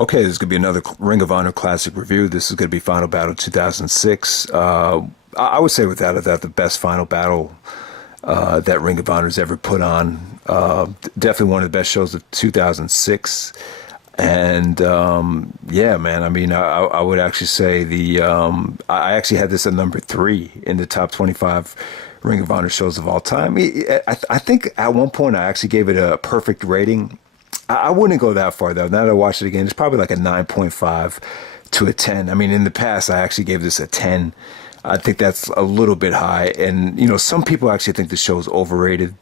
Okay, this is going to be another Ring of Honor Classic review. This is going to be Final Battle 2006. I would say without a doubt the best Final Battle that Ring of Honor's ever put on. Definitely one of the best shows of 2006. And yeah, man, I mean, I would actually say I actually had this at number 3 in the top 25 Ring of Honor shows of all time. I think at one point I actually gave it a perfect rating. I wouldn't go that far, though. Now that I watch it again, it's probably like a 9.5 to a 10. I mean, in the past, I actually gave this a 10. I think that's a little bit high. And, you know, some people actually think the show is overrated.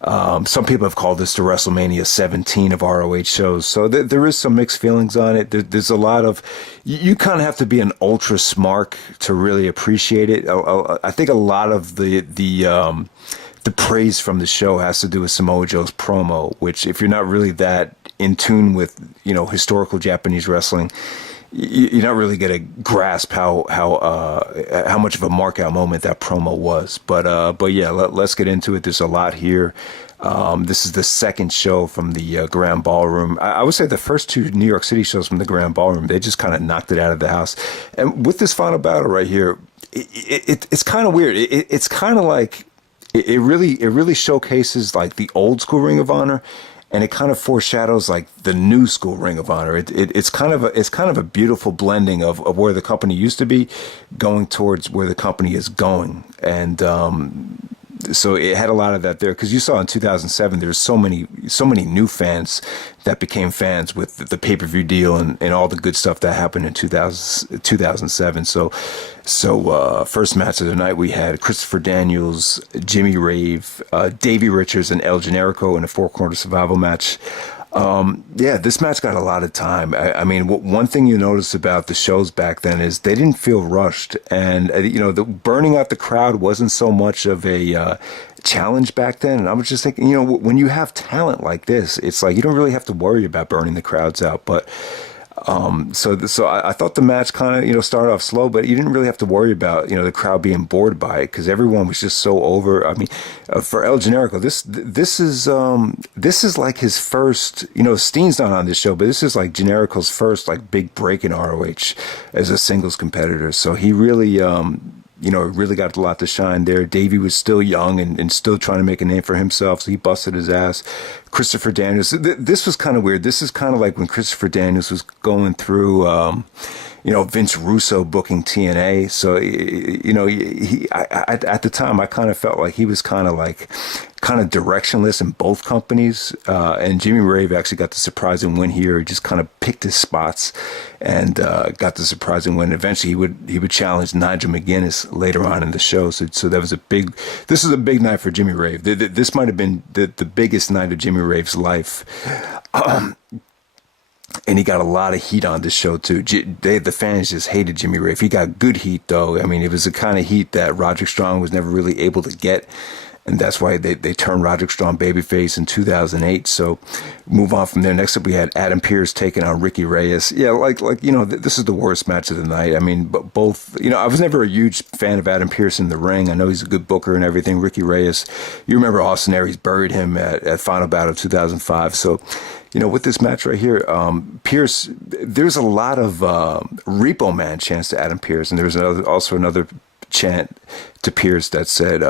Some people have called this the WrestleMania 17 of ROH shows. So there is some mixed feelings on it. There's a lot of, you kind of have to be an ultra smart to really appreciate it. I think a lot of the praise from the show has to do with Samoa Joe's promo, which if you're not really that in tune with, you know, historical Japanese wrestling, you're not really going to grasp how much of a markout moment that promo was. But yeah, let's get into it. There's a lot here. This is the second show from the Grand Ballroom. I would say the first 2 New York City shows from the Grand Ballroom, they just kind of knocked it out of the house. And with this final battle right here, it's kind of weird. It's kind of like, it really showcases like the old school Ring of Honor, and it kind of foreshadows like the new school Ring of Honor. It's kind of a beautiful blending of where the company used to be, going towards where the company is going, and so it had a lot of that there, because you saw in 2007 there's so many new fans that became fans with the pay-per-view deal and all the good stuff that happened in 2007. So first match of the night, we had Christopher Daniels, Jimmy Rave, Davey Richards, and El Generico in a 4-corner survival match. Yeah, this match got a lot of time. I mean, one thing you notice about the shows back then is they didn't feel rushed, and you know, the burning out the crowd wasn't so much of a challenge back then. And I was just thinking, you know, when you have talent like this, it's like you don't really have to worry about burning the crowds out. But so I thought the match kind of, you know, started off slow, but you didn't really have to worry about, you know, the crowd being bored by it, because everyone was just so over. I mean, for El Generico, this is like his first, you know, Steen's not on this show, but this is like Generico's first like big break in ROH as a singles competitor. So he really, you know, really got a lot to shine there. Davey was still young and still trying to make a name for himself, so he busted his ass. Christopher Daniels, this was kind of weird. This is kind of like when Christopher Daniels was going through, you know, Vince Russo booking TNA. So, you know, at the time, I kind of felt like he was kind of directionless in both companies. And Jimmy Rave actually got the surprising win here. He just kind of picked his spots and got the surprising win. Eventually, he would challenge Nigel McGuinness later on in the show. So that was this is a big night for Jimmy Rave. This might have been the biggest night of Jimmy Rave's life. And he got a lot of heat on this show, too. The fans just hated Jimmy Rave. He got good heat, though. I mean, it was the kind of heat that Roderick Strong was never really able to get. And that's why they turned Roderick Strong babyface in 2008. So move on from there. Next up, we had Adam Pearce taking on Ricky Reyes. Yeah, like you know, this is the worst match of the night. I mean, but both, you know, I was never a huge fan of Adam Pearce in the ring. I know he's a good booker and everything. Ricky Reyes, you remember Austin Aries buried him at Final Battle 2005. So, you know, with this match right here, Pearce, there's a lot of Repo Man chants to Adam Pearce, and there's also another chant to Pearce that said,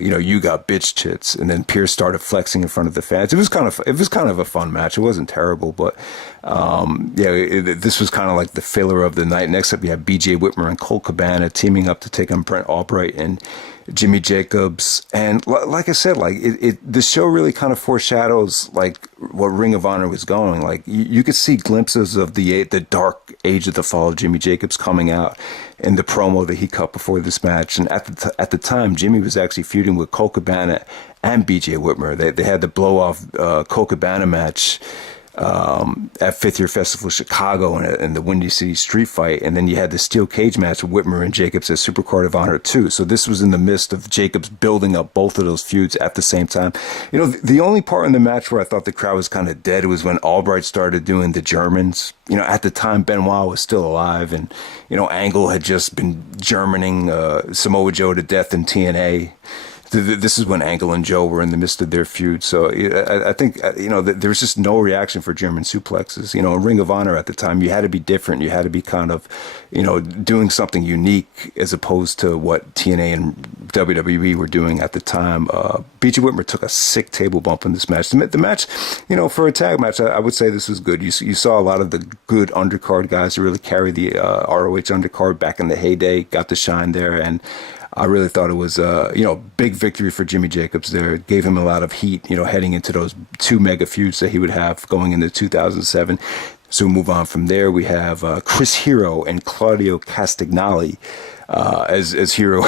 you know, you got bitch tits, and then Pearce started flexing in front of the fans. It was kind of a fun match. It wasn't terrible, but yeah, this was kind of like the filler of the night. Next up, you have BJ Whitmer and Colt Cabana teaming up to take on Brent, Albright, and Jimmy Jacobs. And like I said, like the show really kind of foreshadows like what Ring of Honor was going. Like you could see glimpses of the dark age of the fall of Jimmy Jacobs coming out in the promo that he cut before this match. And at the time, Jimmy was actually feuding with Colt Cabana and BJ Whitmer. They had the blow off Colt Cabana match at Fifth Year Festival Chicago in the Windy City Street Fight, and then you had the steel cage match with Whitmer and Jacobs at Supercard of Honor 2. So this was in the midst of Jacobs building up both of those feuds at the same time. You know, the only part in the match where I thought the crowd was kind of dead was when Albright started doing the Germans. You know, at the time Benoit was still alive, and you know, Angle had just been Germaning Samoa Joe to death in TNA. this is when Angle and Joe were in the midst of their feud. So I think, there was just no reaction for German suplexes. In Ring of Honor at the time, you had to be different. You had to be kind of, doing something unique as opposed to what TNA and WWE were doing at the time. BG Whitmer took a sick table bump in this match. The match, for a tag match, I would say this was good. You saw a lot of the good undercard guys who really carried the ROH undercard back in the heyday, got to shine there, and I really thought it was, big victory for Jimmy Jacobs there. It gave him a lot of heat, heading into those 2 mega feuds that he would have going into 2007. So we move on from there. We have Chris Hero and Claudio Castagnoli as Hero.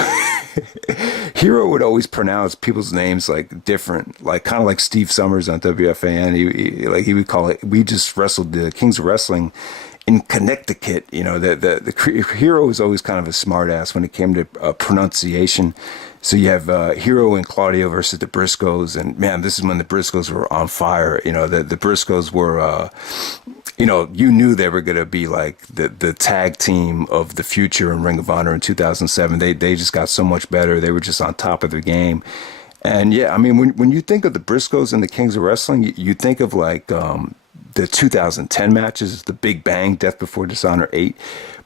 Hero would always pronounce people's names like different, like kind of like Steve Summers on WFAN. He would call it. We just wrestled the Kings of Wrestling in Connecticut. The Hero was always kind of a smart ass when it came to pronunciation. So you have Hero and Claudio versus the Briscoes, and man, this is when the Briscoes were on fire. The Briscoes were, you knew they were going to be like the tag team of the future in Ring of Honor in 2007. They just got so much better. They were just on top of their game. And yeah, I mean, when you think of the Briscoes and the Kings of Wrestling, you think of like the 2010 matches, the Big Bang, Death Before Dishonor 8.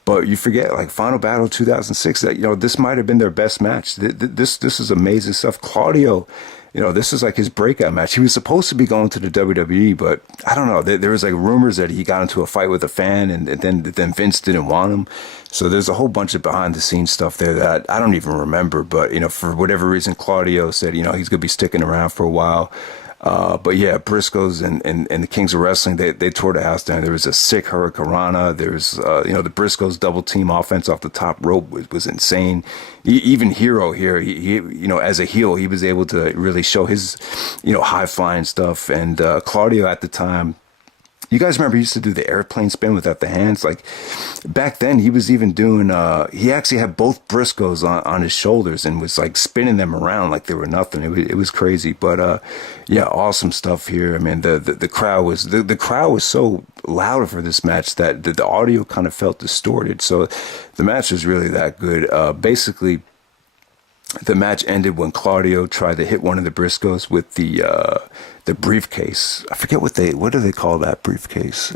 But you forget, like, Final Battle 2006, that, this might have been their best match. This is amazing stuff. Claudio, this is like his breakout match. He was supposed to be going to the WWE, but I don't know. There was like rumors that he got into a fight with a fan, and then Vince didn't want him. So there's a whole bunch of behind the scenes stuff there that I don't even remember. But, for whatever reason, Claudio said, he's going to be sticking around for a while. But yeah, Briscoes and the Kings of Wrestling, they tore the house down. There was a sick Hurricanrana. There's, the Briscoes double team offense off the top rope was insane. Even Hero here, he as a heel, he was able to really show his, high flying stuff. And Claudio at the time, you guys remember he used to do the airplane spin without the hands? Like, back then, he was even doing, he actually had both Briscoes on his shoulders and was, like, spinning them around like they were nothing. It was crazy. But, yeah, awesome stuff here. I mean, the crowd was so loud for this match that the audio kind of felt distorted. So the match was really that good. Basically, the match ended when Claudio tried to hit one of the Briscoes with the briefcase. I forget what do they call that briefcase?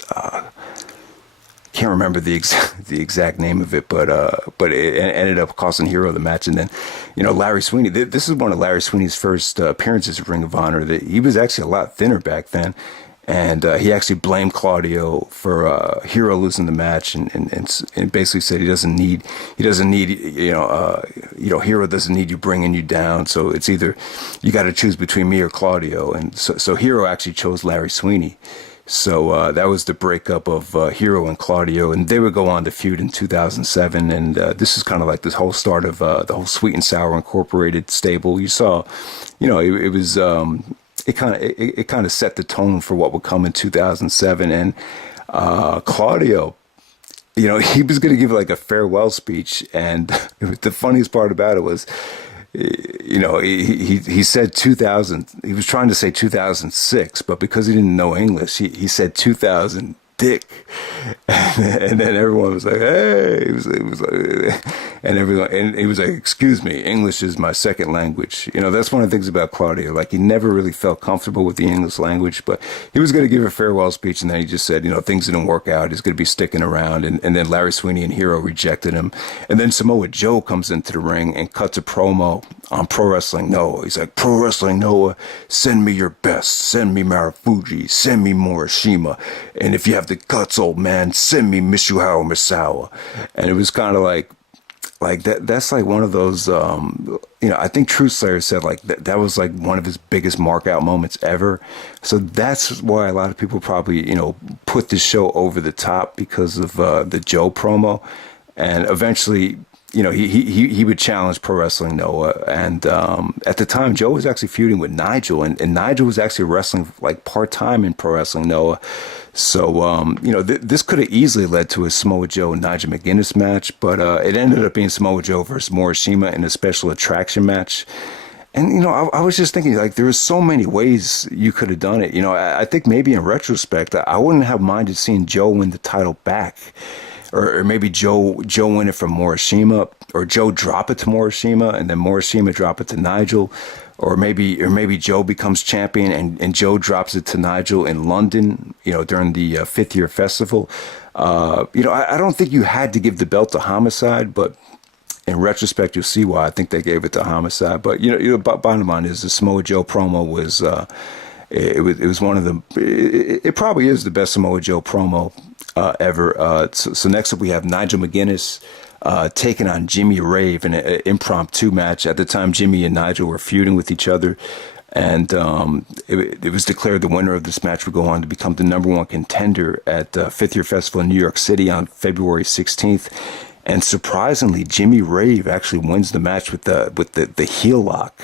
Can't remember the exact name of it, but it ended up costing Hero the match. And then, Larry Sweeney. This is one of Larry Sweeney's first appearances at Ring of Honor. He was actually a lot thinner back then. And he actually blamed Claudio for Hero losing the match, and basically said he doesn't need Hero doesn't need you bringing you down. So it's either you got to choose between me or Claudio. And so Hero actually chose Larry Sweeney. So that was the breakup of Hero and Claudio, and they would go on to feud in 2007. And this is kind of like this whole start of the whole Sweet and Sour Incorporated stable. You saw, it was. It kind of set the tone for what would come in 2007. And Claudio, he was going to give like a farewell speech. And the funniest part about it was, he said 2000. He was trying to say 2006, but because he didn't know English, he said 2000. Dick, and then everyone was like, "Hey!" It was like, and he was like, "Excuse me, English is my second language." That's one of the things about Claudio. Like, he never really felt comfortable with the English language, but he was going to give a farewell speech, and then he just said, things didn't work out. He's going to be sticking around, and then Larry Sweeney and Hero rejected him, and then Samoa Joe comes into the ring and cuts a promo on Pro Wrestling Noah. He's like, "Pro Wrestling Noah, send me your best, send me Marufuji, send me Morishima, and if you have the guts, old man, send me Mishuhao Misawa." And it was kind of like that. That's like one of those, I think Truth Slayer said like that was like one of his biggest mark out moments ever. So that's why a lot of people probably, put this show over the top because of the Joe promo. And eventually, he would challenge Pro Wrestling Noah. And at the time, Joe was actually feuding with Nigel, and Nigel was actually wrestling like part-time in Pro Wrestling Noah. So, this could have easily led to a Samoa Joe and Nigel McGuinness match, but it ended up being Samoa Joe versus Morishima in a special attraction match. And, I was just thinking, like, there were so many ways you could have done it. I think maybe in retrospect, I wouldn't have minded seeing Joe win the title back. or maybe Joe win it from Morishima, or Joe drop it to Morishima, and then Morishima drop it to Nigel, or maybe Joe becomes champion and Joe drops it to Nigel in London, during the 5th year festival. I don't think you had to give the belt to Homicide, but in retrospect, you'll see why I think they gave it to Homicide. But bottom line is the Samoa Joe promo was it was one of the it probably is the best Samoa Joe promo ever. So next up we have Nigel McGuinness taking on Jimmy Rave in an impromptu match. At the time, Jimmy and Nigel were feuding with each other. And it was declared the winner of this match would go on to become the #1 contender at 5th Year Festival in New York City on February 16th. And surprisingly, Jimmy Rave actually wins the match with the heel lock.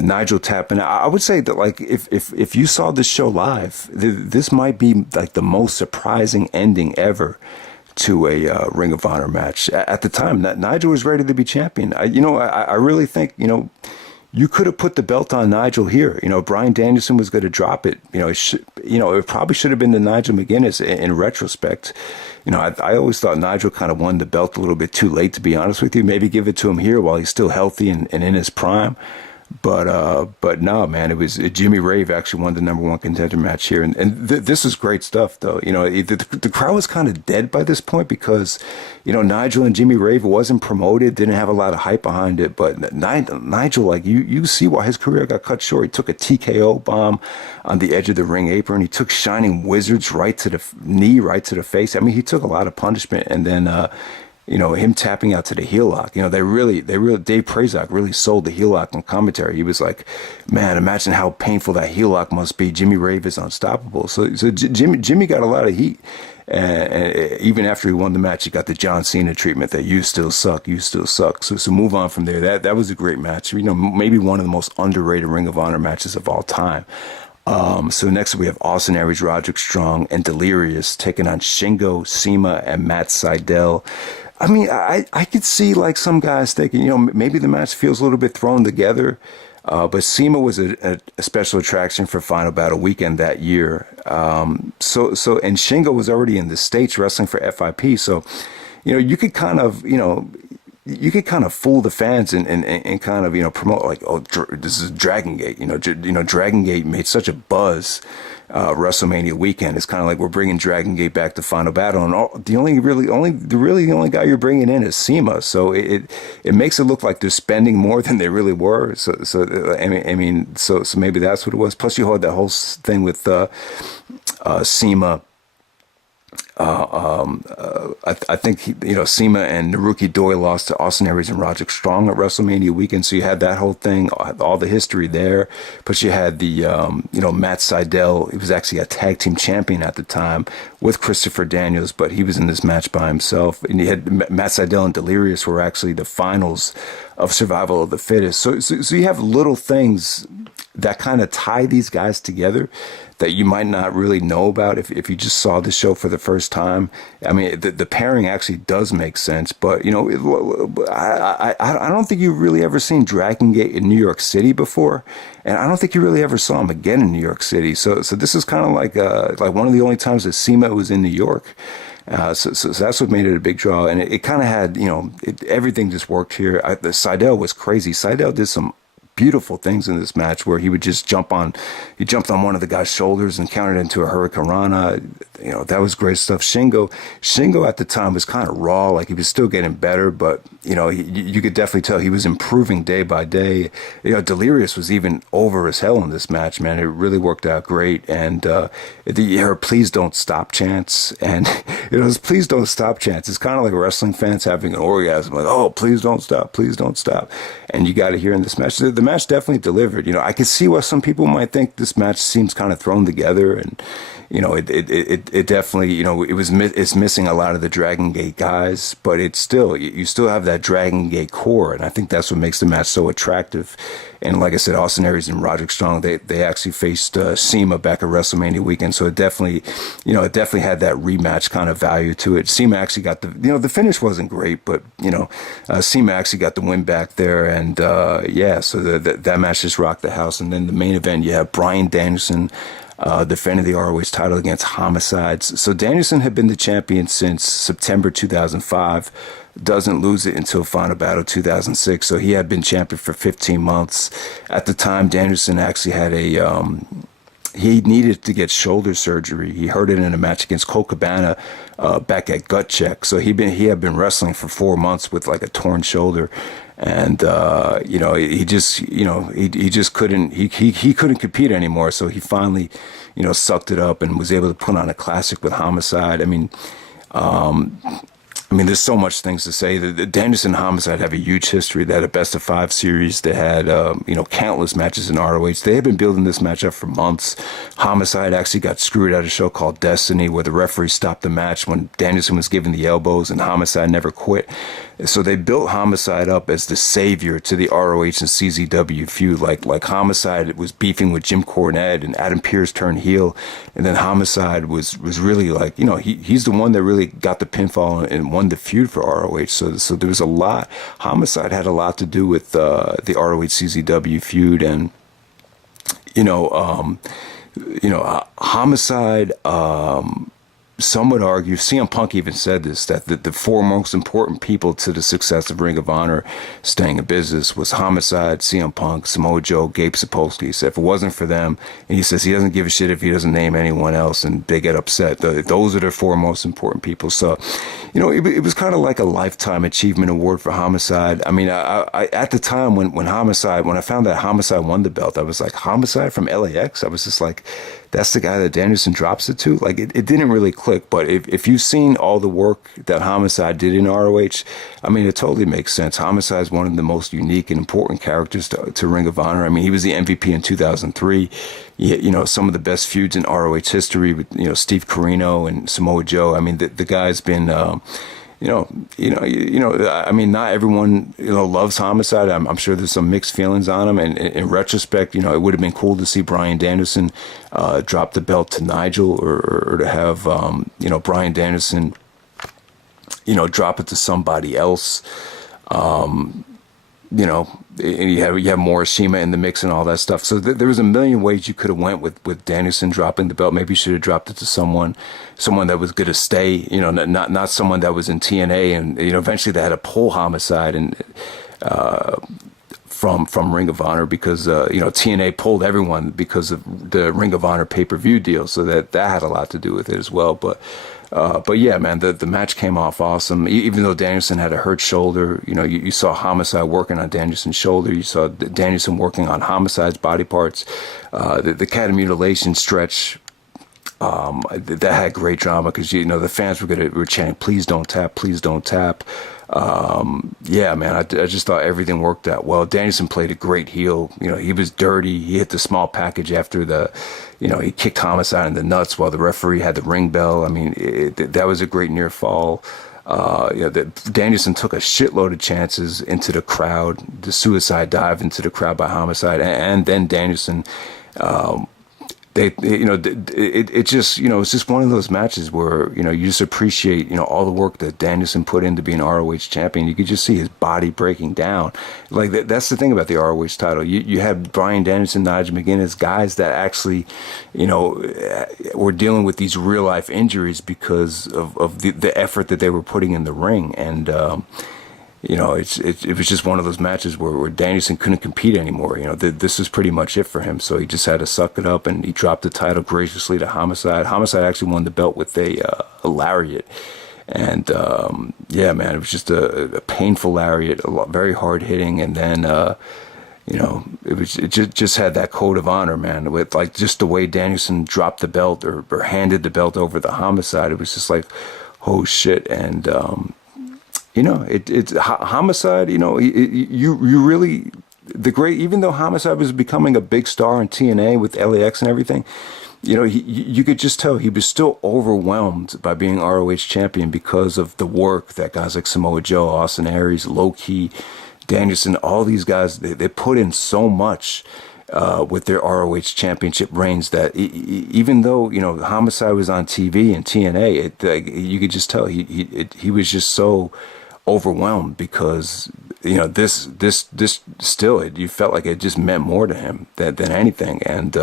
Nigel tapping out. I would say that, like, if you saw this show live, this might be like the most surprising ending ever to a Ring of Honor match. At the time, Nigel was ready to be champion. I really think, you could have put the belt on Nigel here. Bryan Danielson was going to drop it. It probably should have been to Nigel McGuinness in retrospect. I always thought Nigel kind of won the belt a little bit too late, to be honest with you. Maybe give it to him here while he's still healthy and in his prime. But no, man, it was Jimmy Rave actually won the #1 contender match here. And this is great stuff, though. The crowd was kind of dead by this point because, Nigel and Jimmy Rave wasn't promoted, didn't have a lot of hype behind it. But Nigel, like, you see why his career got cut short. He took a TKO bomb on the edge of the ring apron. He took Shining Wizards right to the knee, right to the face. I mean, he took a lot of punishment. And then, him tapping out to the heel lock. They really, Dave Prazak really sold the heel lock on commentary. He was like, man, imagine how painful that heel lock must be. Jimmy Rave is unstoppable. So Jimmy got a lot of heat. And even after he won the match, he got the John Cena treatment that you still suck. So move on from there. That was a great match. Maybe one of the most underrated Ring of Honor matches of all time. So next we have Austin Aries, Roderick Strong, and Delirious taking on Shingo, CIMA, and Matt Sydal. I mean, I could see, like, some guys thinking, maybe the match feels a little bit thrown together. But CIMA was a special attraction for Final Battle Weekend that year. And Shingo was already in the States wrestling for FIP. So, you could kind of, fool the fans and kind of, promote, like, oh, this is Dragon Gate. Dragon Gate made such a buzz. WrestleMania weekend. It's kind of like we're bringing Dragon Gate back to Final Battle, and the only guy you're bringing in is CIMA. So it makes it look like they're spending more than they really were. So maybe that's what it was. Plus, you had that whole thing with CIMA. I think CIMA and Naruki Doi lost to Austin Aries and Roderick Strong at WrestleMania weekend, so you had that whole thing, all the history there. But you had the Matt Sydal. He was actually a tag team champion at the time with Christopher Daniels, but he was in this match by himself. And you had Matt Sydal and Delirious were actually the finals of Survival of the Fittest. So you have little things that kind of tie these guys together that you might not really know about if you just saw the show for the first time. I mean, the pairing actually does make sense, but I don't think you've really ever seen Dragon Gate in New York City before, and I don't think you really ever saw him again in New York City. So this is kind of like one of the only times that CIMA was in New York. So that's what made it a big draw, and it kind of had everything just worked here. Sydal was crazy. Sydal did some beautiful things in this match where he would just jumped on one of the guy's shoulders and countered into a Hurricane Rana. That was great stuff. Shingo at the time was kind of raw, like he was still getting better, but you could definitely tell he was improving day by day. Delirious was even over as hell in this match, man. It really worked out great. And her "Please Don't Stop" chants, and his "Please Don't Stop" chants. It's kind of like wrestling fans having an orgasm, like, oh, please don't stop, please don't stop. And you got to hear in this match. The match definitely delivered. I could see why some people might think this match seems kind of thrown together, and it definitely it's missing a lot of the Dragon Gate guys, but it's still you still have that Dragon Gate core, and I think that's what makes the match so attractive. And like I said, Austin Aries and Roderick Strong, they actually faced CIMA back at WrestleMania weekend, so it definitely had that rematch kind of value to it. CIMA actually got the finish wasn't great, but CIMA actually got the win back there, and so that match just rocked the house. And then the main event, you have Bryan Danielson defending the ROH title against Homicides. So Danielson had been the champion since September 2005. Doesn't lose it until Final Battle 2006. So he had been champion for 15 months. At the time, Danielson actually had he needed to get shoulder surgery. He hurt it in a match against Colt Cabana back at Gut Check. So he had been wrestling for 4 months with like a torn shoulder, and he just couldn't compete anymore. So he finally sucked it up and was able to put on a classic with Homicide. There's so much things to say. The Danielson and Homicide have a huge history. They had a best-of-5 series. They had, countless matches in ROH. They had been building this match up for months. Homicide actually got screwed at a show called Destiny, where the referee stopped the match when Danielson was giving the elbows, and Homicide never quit. So they built Homicide up as the savior to the ROH and CZW feud. Like Homicide was beefing with Jim Cornette, and Adam Pearce turned heel, and then Homicide was really like, he's the one that really got the pinfall and won the feud for ROH. So there was a lot. Homicide had a lot to do with the ROH CZW feud, and Homicide. Some would argue, CM Punk even said this, that the 4 most important people to the success of Ring of Honor staying in business was Homicide, CM Punk, Samoa Joe, Gabe Sapolsky. He said if it wasn't for them, and he says he doesn't give a shit if he doesn't name anyone else, and they get upset. Those are the 4 most important people. So, it was kind of like a lifetime achievement award for Homicide. I at the time when I found that Homicide won the belt, I was like, Homicide from LAX? I was just like, that's the guy that Danielson drops it to? Like, it didn't really click. But if you've seen all the work that Homicide did in ROH, it totally makes sense. Homicide is one of the most unique and important characters to Ring of Honor. He was the MVP in 2003. Some of the best feuds in ROH history with, Steve Corino and Samoa Joe. The guy's been, not everyone, loves Homicide. I'm sure there's some mixed feelings on him. And in retrospect, it would have been cool to see Bryan Danielson drop the belt to Nigel, or to have, Bryan Danielson, drop it to somebody else. You have Morishima in the mix and all that stuff. So there was a million ways you could have went with Danielson dropping the belt. Maybe you should have dropped it to someone that was going to stay, not someone that was in TNA. And, eventually they had to pull Homicide and from Ring of Honor because, TNA pulled everyone because of the Ring of Honor pay-per-view deal. So that had a lot to do with it as well. But yeah, man, the match came off awesome. Even though Danielson had a hurt shoulder, you saw Homicide working on Danielson's shoulder. You saw Danielson working on Homicide's body parts. The cat mutilation stretch, that had great drama because, the fans were chanting, please don't tap, please don't tap. Yeah, man, I just thought everything worked out well. Danielson played a great heel. He was dirty. He hit the small package after he kicked Homicide in the nuts while the referee had the ring bell. That was a great near fall. Danielson took a shitload of chances into the crowd, the suicide dive into the crowd by Homicide, and then Danielson, it's just one of those matches where, you just appreciate, all the work that Danielson put in to be an ROH champion. You could just see his body breaking down. Like, that's the thing about the ROH title. You had Bryan Danielson, Nigel McGuinness, guys that actually, were dealing with these real life injuries because of the effort that they were putting in the ring. And, it was just one of those matches where Danielson couldn't compete anymore. This is pretty much it for him. So he just had to suck it up, and he dropped the title graciously to Homicide. Homicide actually won the belt with a lariat. And, yeah, man, it was just a painful lariat, very hard hitting. And then, it just had that code of honor, man, with like just the way Danielson dropped the belt or handed the belt over the Homicide. It was just like, oh shit. And, it's Homicide, you really, even though Homicide was becoming a big star in TNA with LAX and everything, you could just tell he was still overwhelmed by being ROH champion because of the work that guys like Samoa Joe, Austin Aries, Low Key, Danielson, all these guys, they put in so much with their ROH championship reigns that even though, Homicide was on TV and TNA, you could just tell he was just so overwhelmed because this still, you felt like it just meant more to him than anything. And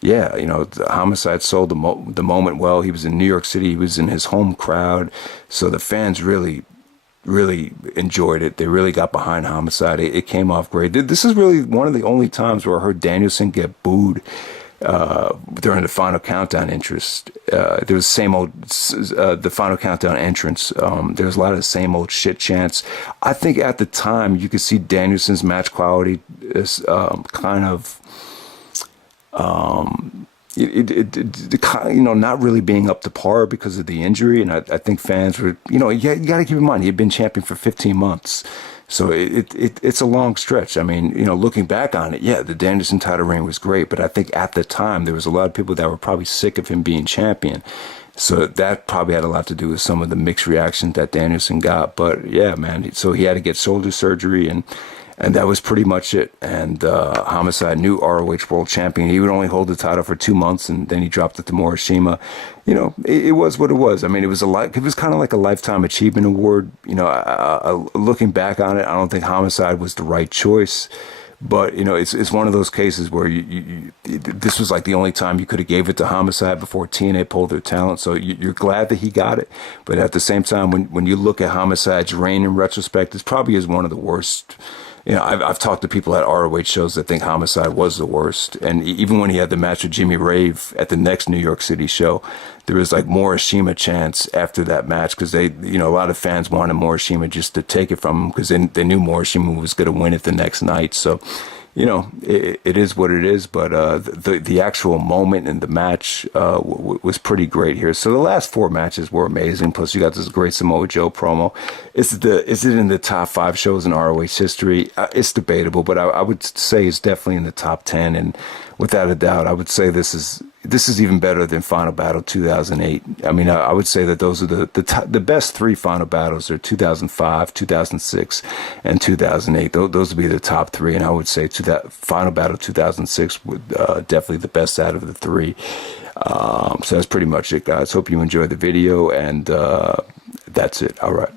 yeah, Homicide sold the moment well. He was in New York City. He was in his home crowd. So the fans really enjoyed it. They really got behind Homicide. It came off great. This is really one of the only times where I heard Danielson get booed during the Final Countdown interest. There was the Final Countdown entrance. There was a lot of the same old shit chants. I think at the time you could see Danielson's match quality is kind of not really being up to par because of the injury. And I think fans were, you got to keep in mind, he had been champion for 15 months. So it's a long stretch. I mean, looking back on it, yeah, the Danielson title reign was great. But I think at the time, there was a lot of people that were probably sick of him being champion. So that probably had a lot to do with some of the mixed reactions that Danielson got. But yeah, man, so he had to get shoulder surgery, and that was pretty much it. And Homicide, new ROH world champion. He would only hold the title for 2 months, and then he dropped it to Morishima. It was what it was. I mean, it was kind of like a lifetime achievement award. Looking back on it, I don't think Homicide was the right choice. But it's one of those cases where this was like the only time you could have gave it to Homicide before TNA pulled their talent. So you're glad that he got it, but at the same time, when you look at Homicide's reign in retrospect, it probably is one of the worst. I've talked to people at ROH shows that think Homicide was the worst, and even when he had the match with Jimmy Rave at the next New York City show, there was like Morishima chants after that match because a lot of fans wanted Morishima just to take it from him because they knew Morishima was going to win it the next night. So, it is what it is. But the actual moment in the match was pretty great here. So the last 4 matches were amazing. Plus, you got this great Samoa Joe promo. Is it in the top 5 shows in ROH history? It's debatable, but I would say it's definitely in the top 10. And without a doubt, I would say this is even better than Final Battle 2008. I mean, I would say that those are the best 3 Final Battles are 2005, 2006, and 2008. Those would be the top 3, and I would say Final Battle 2006 would definitely the best out of the 3. So that's pretty much it, guys. Hope you enjoyed the video, and that's it. All right.